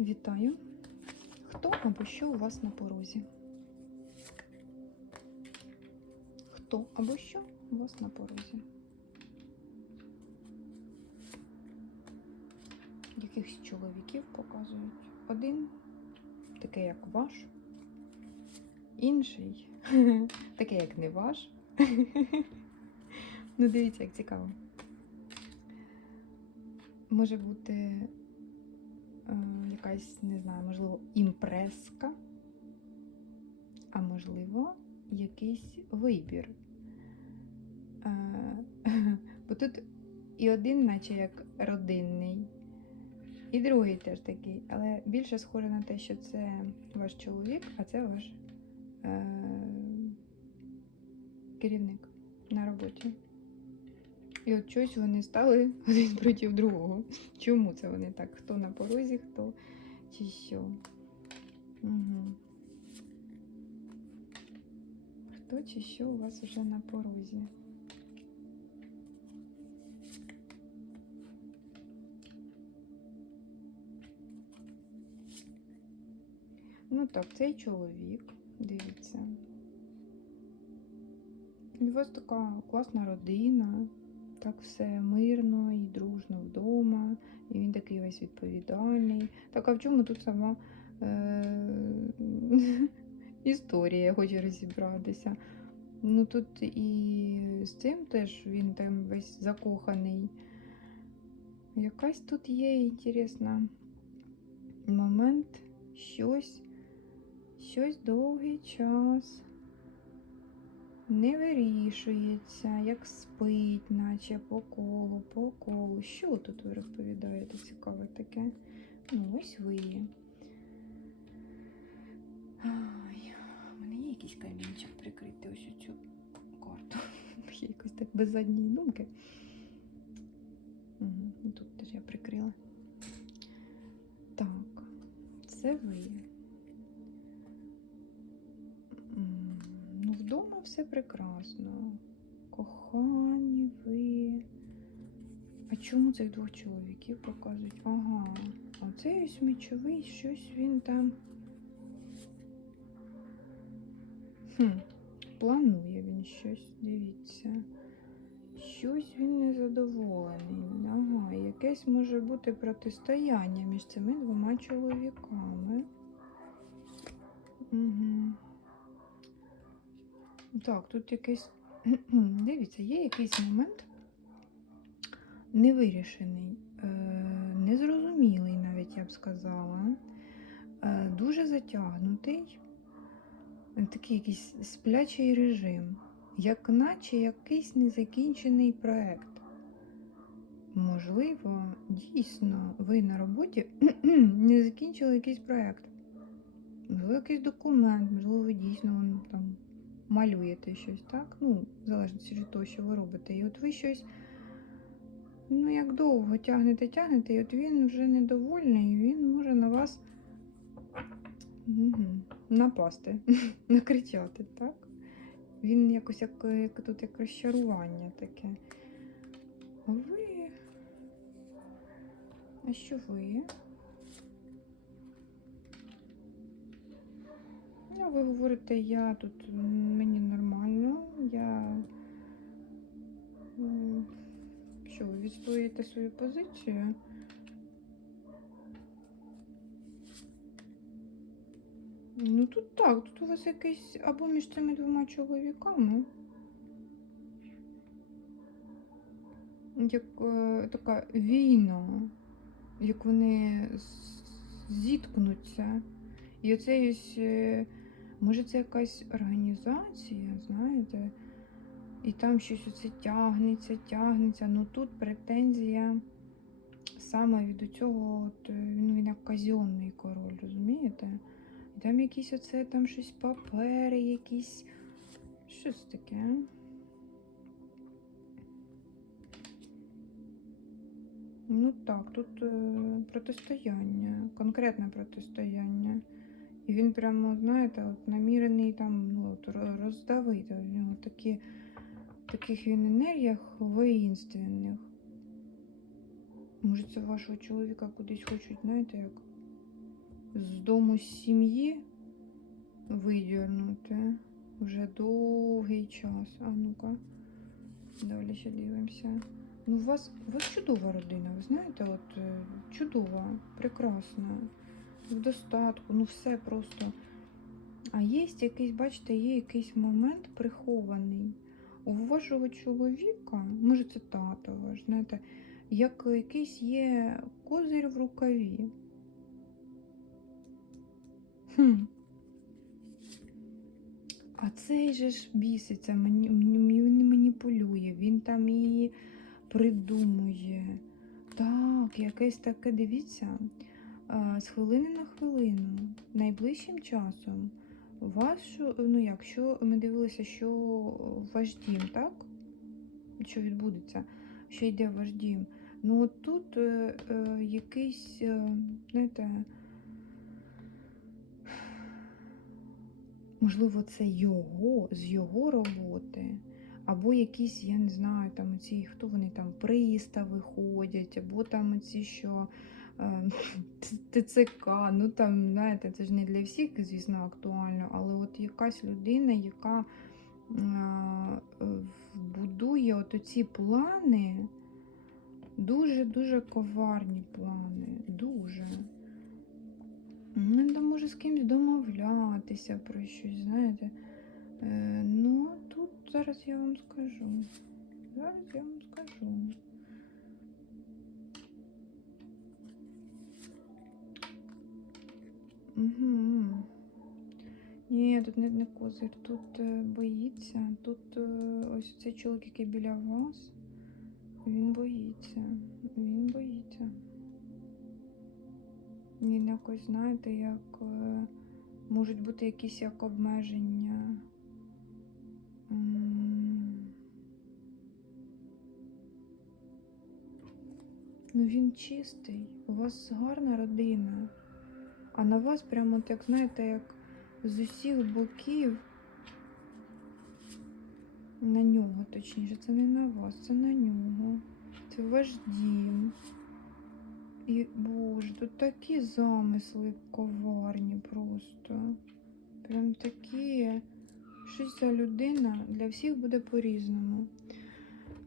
Вітаю. Хто або що у вас на порозі? Хто або що у вас на порозі? Якихось чоловіків показують. Один такий, як ваш, інший такий, як не ваш. Ну, дивіться, як цікаво. Може бути якась, не знаю, можливо, імпреска, а можливо, якийсь вибір. Е, Бо тут і один, наче як родинний, і другий теж такий, але більше схоже на те, що це ваш чоловік, а це ваш е, керівник на роботі. І от щось вони стали один проти другого. Чому це вони так? Хто на порозі, хто чи що? Угу. Хто чи що у вас вже на порозі? Ну так, цей чоловік, дивіться. У вас така класна родина, так все мирно і дружно вдома, і він такий весь відповідальний. Так, а в чому тут сама е- історія, я хочу розібратися. Ну тут і з цим теж він там весь закоханий. Якась тут є інтересна момент, щось, щось довгий час не вирішується, як спить, наче по колу, по колу. Що тут ви розповідаєте цікаве таке? Ну, ось ви. Ай, у мене є якийсь камінчик прикрити ось цю карту. Є якось так без задньої думки. Угу, тут теж я прикрила. Так, це ви. Вдома все прекрасно. Кохані ви. А чому цих двох чоловіків показують? Ага, а цей ось мечовий, щось він там. Хм, планує він щось, дивіться. Щось він незадоволений. Ага, якесь може бути протистояння між цими двома чоловіками. Угу. Так, тут якийсь. Дивіться, є якийсь момент невирішений, е, незрозумілий, навіть я б сказала, е, дуже затягнутий, е, такий якийсь сплячий режим, як наче якийсь незакінчений проект. Можливо, дійсно, ви на роботі не закінчили якийсь проект. Можливо, якийсь документ, можливо, ви дійсно там малюєте щось, так? Ну, в залежності від того, що ви робите. І от ви щось, ну, як довго тягнете, тягнете, і от він вже недовольний, і він може на вас угу, напасти, накричати, так? Він якось як, як тут як розчарування таке. А ви. А що ви? Ну, ви говорите, я тут мені нормально, я. Що, ви відстоюєте свою позицію? Ну тут так, тут у вас якийсь або між цими двома чоловіками. Як е, така війна, як вони зіткнуться. І оце ось, е, може, це якась організація, знаєте, і там щось оце тягнеться, тягнеться. Ну тут претензія саме від цього, от, е, ну, він як казенний король, розумієте? І там якісь оце, там щось папери, якісь. Що це таке? Ну так, тут е, протистояння, конкретне протистояння. І він прямо, знаєте, от намірений там ну, от, роздавити. У нього такі, таких він енергіях воїнственних. Може, це вашого чоловіка кудись хочуть, знаєте, як з дому з сім'ї видірнути вже довгий час. А ну-ка, далі ще дивимося. Ну, у вас, у вас чудова родина, ви знаєте, от е, чудова, прекрасна, в достатку, ну все просто. А є якийсь, бачите, є якийсь момент прихований. У вашого чоловіка, може це тато ваш, знаєте, як якийсь є козир в рукаві. Хм. А цей же ж біситься, мані- він маніпулює, він там її придумує. Так, якесь таке, дивіться, з хвилини на хвилину, найближчим часом. Що- ну як, що ми дивилися, що ваш дім, так? Що відбудеться, що йде ваш дім. Ну от тут е, е, якийсь, е, знаєте, можливо, це його, з його роботи, або якісь, я не знаю, там ці, хто вони там, пристави ходять, або там ці, що ТЦК, ну там, знаєте, це ж не для всіх, звісно, актуально, але от якась людина, яка е, будує от оці плани, дуже-дуже коварні плани, дуже. Ну, може з кимось домовлятися про щось, знаєте. Е, ну, тут зараз я вам скажу. Зараз я вам скажу. Угу. Ні, тут не, не козир, тут е, боїться. Тут е, ось цей чоловік, який біля вас, він боїться. Він боїться. Він якось, знаєте, як е, можуть бути якісь як обмеження. Ну він чистий, у вас гарна родина, а на вас прямо, як знаєте, як з усіх боків. На нього, точніше, це не на вас, це на нього. Це ваш дім. І, боже, тут такі замисли коварні просто. Прям такі. Щось за людина для всіх буде по-різному.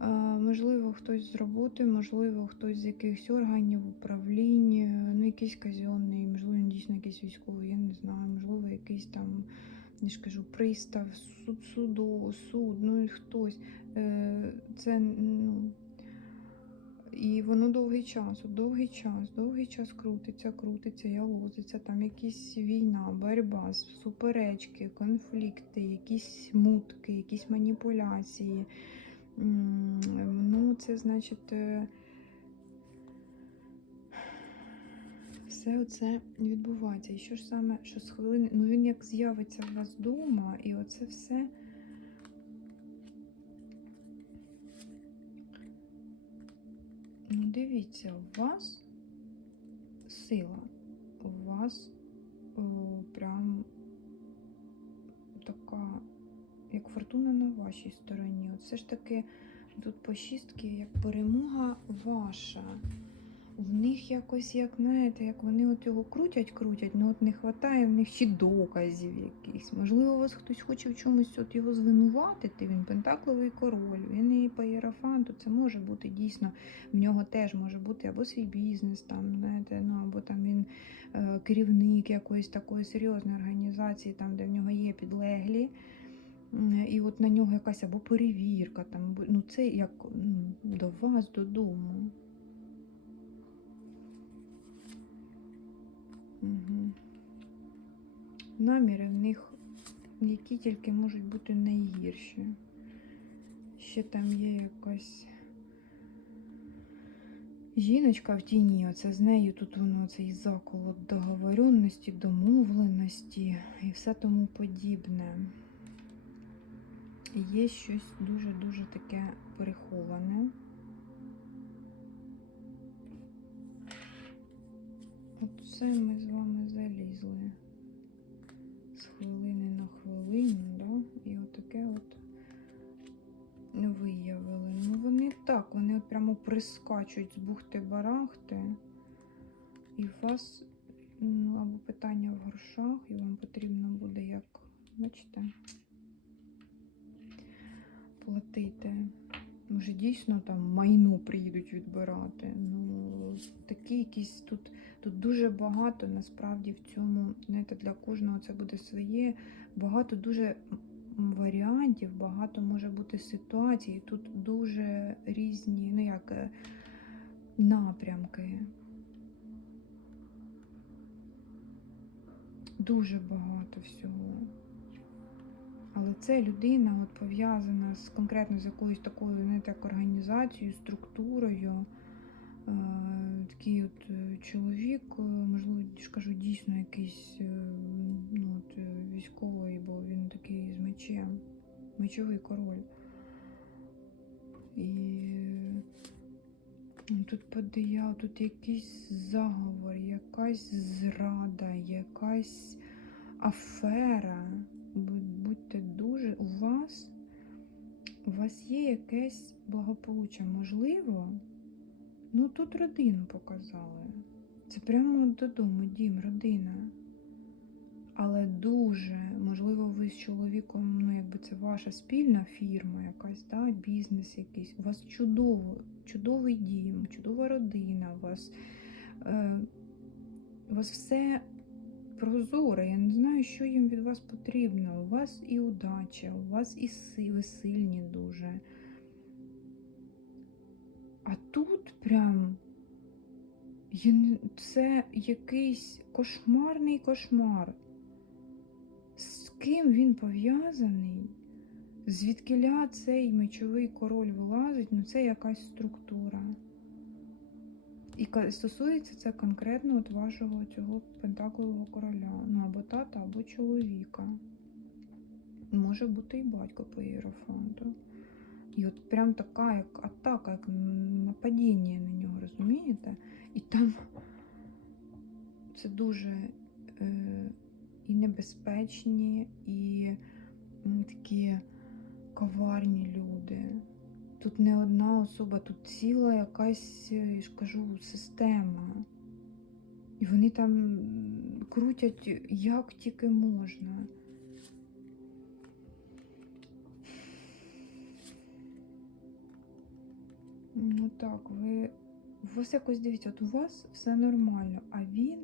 А, можливо, хтось з роботи, можливо, хтось з якихось органів управління, ну якийсь казенний, можливо, дійсно якийсь військовий, я не знаю, можливо, якийсь там, я ж кажу, пристав, суд, суду, суд, ну хтось. Е, Це, ну, і воно довгий час, довгий час, довгий час крутиться, крутиться, ялозиться, там якісь війна, боротьба, суперечки, конфлікти, якісь мутки, якісь маніпуляції. Ну, це значить. е, Все це відбувається. І що ж саме, що з хвилини, ну він як з'явиться у вас вдома, і оце все. Ну, дивіться, у вас сила, у вас о, прям така, як фортуна на вашій стороні. От все ж таки тут по шістки, як перемога ваша. В них якось, як знаєте, як вони от його крутять, крутять, ну от не вистачає в них чи доказів якихось. Можливо, вас хтось хоче в чомусь от його звинуватити. Він пентакловий король, він і по єрофанту. Це може бути дійсно. В нього теж може бути або свій бізнес, там, знаєте, ну або там він е, керівник якоїсь такої серйозної організації, там, де в нього є підлеглі. І от на нього якась або перевірка, там, ну це як ну, до вас додому. Угу. Наміри в них, які тільки можуть бути найгірші. Ще там є якась жіночка в тіні, оце з нею тут воно цей заколот договоренності, домовленості і все тому подібне. Є щось дуже-дуже таке переховане. Оце ми з вами залізли з хвилини на хвилину, да? І отаке от виявили. Ну вони так, вони от прямо прискачуть з бухти-барахти. І вас ну, або питання в грошах, і вам потрібно буде як, бачите, платити. Може, дійсно там майну приїдуть відбирати. Ну, такі якісь тут, тут дуже багато насправді в цьому, знаєте, для кожного це буде своє. Багато дуже варіантів, багато може бути ситуацій. Тут дуже різні, ну як е, напрямки. Дуже багато всього. Але це людина от пов'язана з конкретно з якоюсь такою, знаєте, як організацією, структурою. Е, такий от е, чоловік, е, можливо, ж кажу, дійсно якийсь е, ну, от, військовий, бо він такий з мечем, мечовий король. І ну, тут подія, тут якийсь заговор, якась зрада, якась афера. Будь- вас, у вас є якесь благополуччя. Можливо, ну тут родину показали. Це прямо додому, дім, родина. Але дуже, можливо, ви з чоловіком, ну якби це ваша спільна фірма, якась, да, бізнес якийсь. У вас чудово, чудовий дім, чудова родина, у вас, е, у вас все прозоре. Я не знаю, що їм від вас потрібно. У вас і удача, у вас і си- ви сильні дуже. А тут прям це якийсь кошмарний кошмар. З ким він пов'язаний? Звідкиля цей мечовий король вилазить, ну це якась структура. І стосується це конкретно от вашого цього пентаклового короля. Ну або тата, або чоловіка. Може бути і батько по іерофанту. І от прям така, як атака, як нападіння на нього, розумієте? І там це дуже е, і небезпечні, і такі коварні люди. Тут не одна особа, тут ціла якась, е, я ж кажу, система. І вони там крутять як тільки можна. Ну так, ви у вас якось дивіться, от у вас все нормально, а він,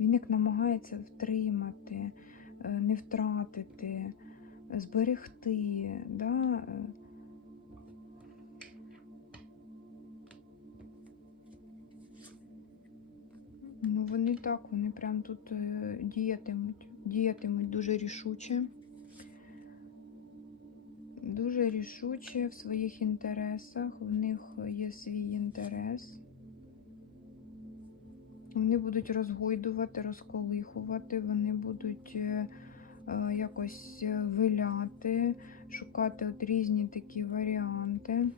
він як намагається втримати, е, не втратити, зберегти. Да? Ну, вони так, вони прям тут е, діятимуть, діятимуть дуже рішуче. Дуже рішуче в своїх інтересах, в них є свій інтерес. Вони будуть розгойдувати, розколихувати, вони будуть е, е, якось виляти, шукати от різні такі варіанти.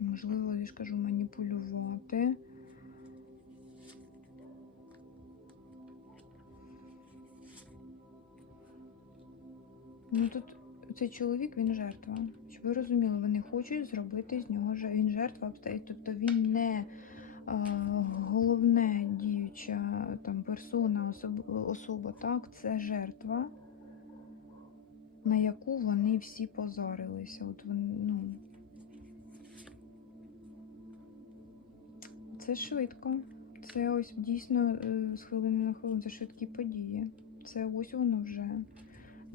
Можливо, я ж кажу, маніпулювати. Ну тут цей чоловік він жертва. Щоб ви розуміли, вони хочуть зробити з нього він жертва обстоїть. Тобто він не а, головне діюча там персона, особа, особа, так, це жертва, на яку вони всі позарилися. От вони, ну, це швидко. Це ось дійсно е, з хвилини на хвилину, це швидкі події. Це ось воно вже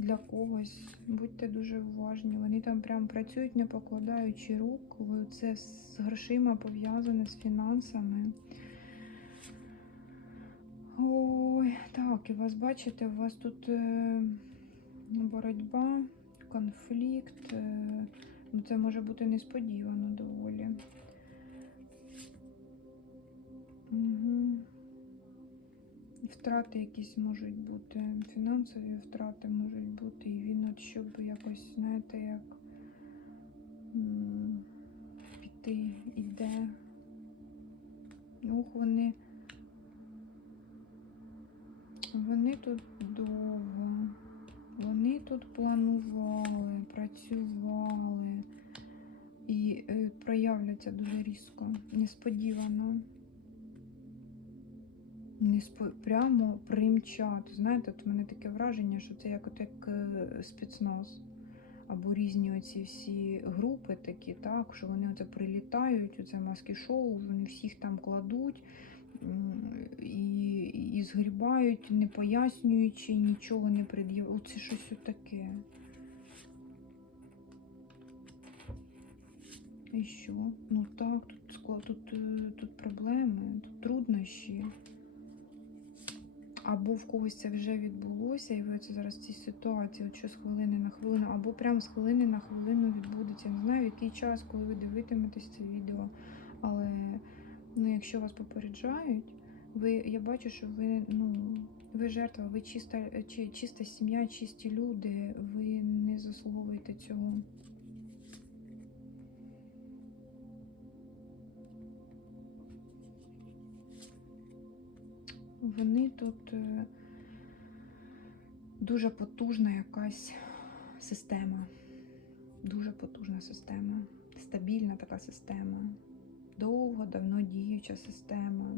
для когось. Будьте дуже уважні. Вони там прям працюють, не покладаючи рук. Це з грошима пов'язане з фінансами. Ой, так, і вас бачите, у вас тут е, боротьба, конфлікт. Е, ну, це може бути несподівано доволі. Угу. Втрати якісь можуть бути, фінансові втрати можуть бути, і він от щоб якось, знаєте, як піти, йде. Ох, вони. Вони тут довго. Вони тут планували, працювали і е, проявляться дуже різко, несподівано. Не спо... прямо примчати. Знаєте, от у мене таке враження, що це як, от як е, спецназ. Або різні оці всі групи такі, так, що вони оце прилітають, оце маски шоу, вони всіх там кладуть і, і згрібають, не пояснюючи, нічого не пред'являють. Оце щось таке. І що? Ну так, тут, тут, е, тут проблеми, тут труднощі. Або в когось це вже відбулося, і ви це зараз в цій ситуації, от що з хвилини на хвилину, або прямо з хвилини на хвилину відбудеться. Не знаю, в який час, коли ви дивитиметесь це відео. Але ну, якщо вас попереджають, ви, я бачу, що ви, ну, ви жертва, ви чиста, чи, чиста сім'я, чисті люди, ви не заслуговуєте цього. Вони тут е, дуже потужна якась система. Дуже потужна система. Стабільна така система. Довго, давно діюча система.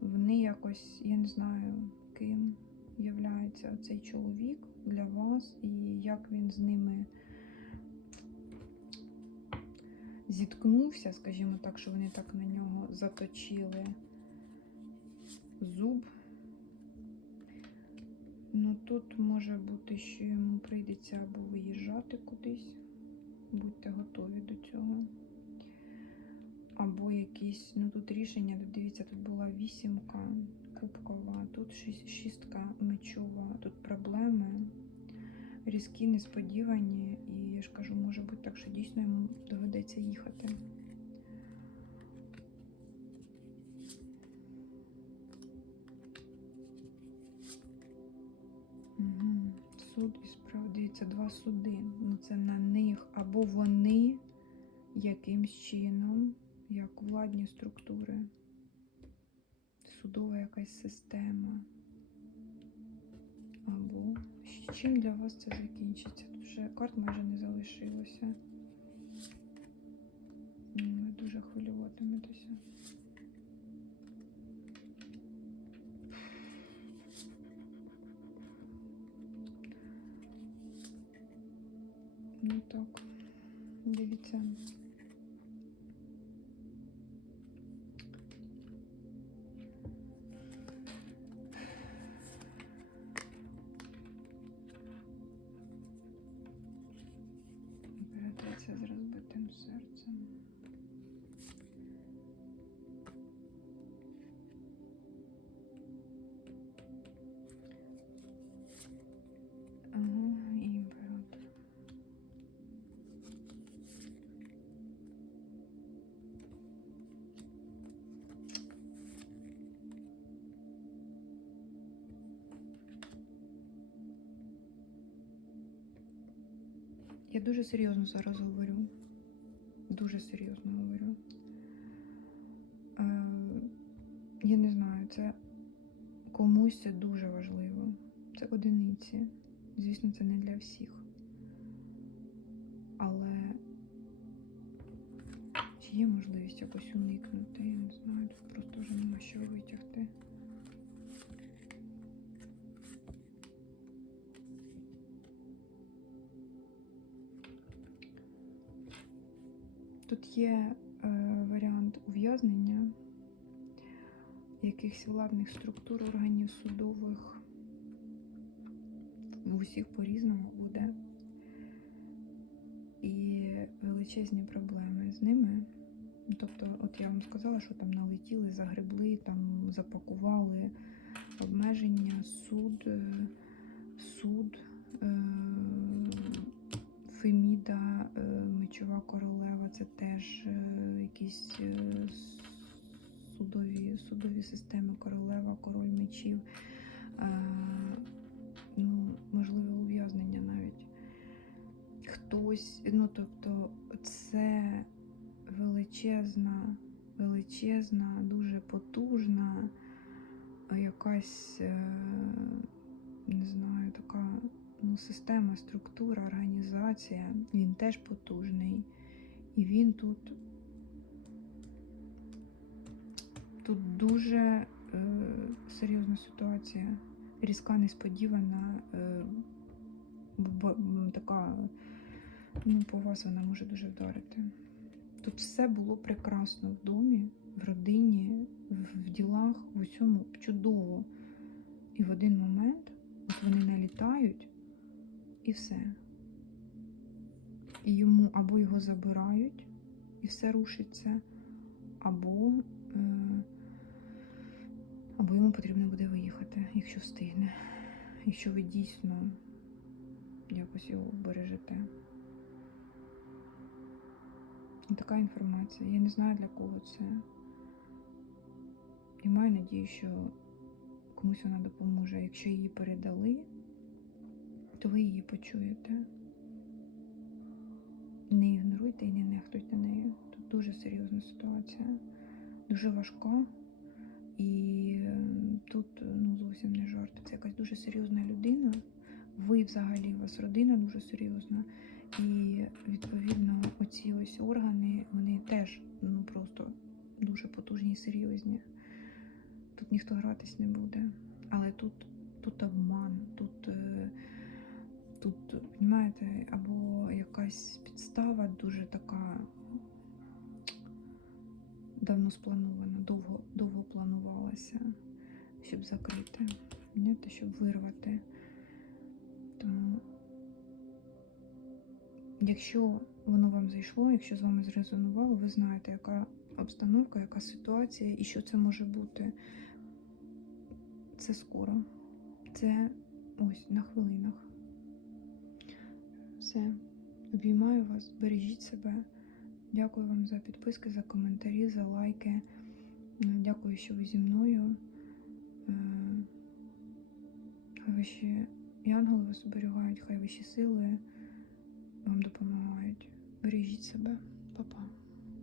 Вони якось, я не знаю, ким являється цей чоловік для вас і як він з ними зіткнувся, скажімо так, що вони так на нього заточили зуб. Ну тут може бути, що йому прийдеться або виїжджати кудись. Будьте готові до цього. Або якісь, ну тут рішення, дивіться, тут була вісімка кубкова, тут шістка мечова, тут проблеми, різкі, несподівані. І я ж кажу, може бути так, що дійсно йому доведеться їхати. Суд і справа. Дивіться, два суди. Ну, це на них або вони якимсь чином, як владні структури, судова якась система. Або чим для вас це закінчиться? Тут вже карт майже не залишилося. Ви дуже хвилюватиметеся. Так, дивіться. Я дуже серйозно зараз говорю. Дуже серйозно говорю. Е, я не знаю, це комусь це дуже важливо. Це одиниці. Звісно, це не для всіх. Але чи є можливість якось уникнути? Я не знаю, Тут є е, варіант ув'язнення якихось владних структур, органів судових. В усіх по-різному буде. І величезні проблеми з ними. Тобто, от я вам сказала, що там налетіли, загребли, там запакували обмеження, суд, е, суд, е, Феміда, е, мечова королева це теж е, якісь е, судові, судові системи королева, король мечів. Ну, можливе ув'язнення навіть. Хтось, ну тобто, це величезна, величезна, дуже потужна, якась, не знаю, така ну, система, структура, організація. Він теж потужний. І він тут, тут дуже е, серйозна ситуація, різка, несподівана, е, така, ну, по вас вона може дуже вдарити. Тут все було прекрасно в домі, в родині, в, в ділах, в усьому чудово. І в один момент от вони налітають і все. І йому або його забирають, і все рушиться, або, е, або йому потрібно буде виїхати, якщо встигне, якщо ви дійсно якось його бережете. Така інформація. Я не знаю для кого це. І маю надію, що комусь вона допоможе. Якщо її передали, то ви її почуєте. Не ігноруйте і не нехтуйте нею. Тут дуже серйозна ситуація, дуже важка. І е, тут ну, зовсім не жарт. Це якась дуже серйозна людина. Ви взагалі, у вас родина дуже серйозна. І відповідно оці ось органи, вони теж ну просто дуже потужні і серйозні. Тут ніхто гратись не буде. Але тут, тут обман, тут, е, тут, розумієте, або якась підстава дуже така давно спланована, довго, довго планувалася, щоб закрити, знаєте, щоб вирвати. Тому Якщо воно вам зайшло, якщо з вами зрезонувало, ви знаєте, яка обстановка, яка ситуація і що це може бути. Це скоро. Це ось на хвилинах. Все. Обіймаю вас, бережіть себе. Дякую вам за підписки, за коментарі, за лайки. Дякую, що ви зі мною. Е, Хай ваші і ангели вас оберігають, хай ваші сили вам допомагають. Бережіть себе, Па-па.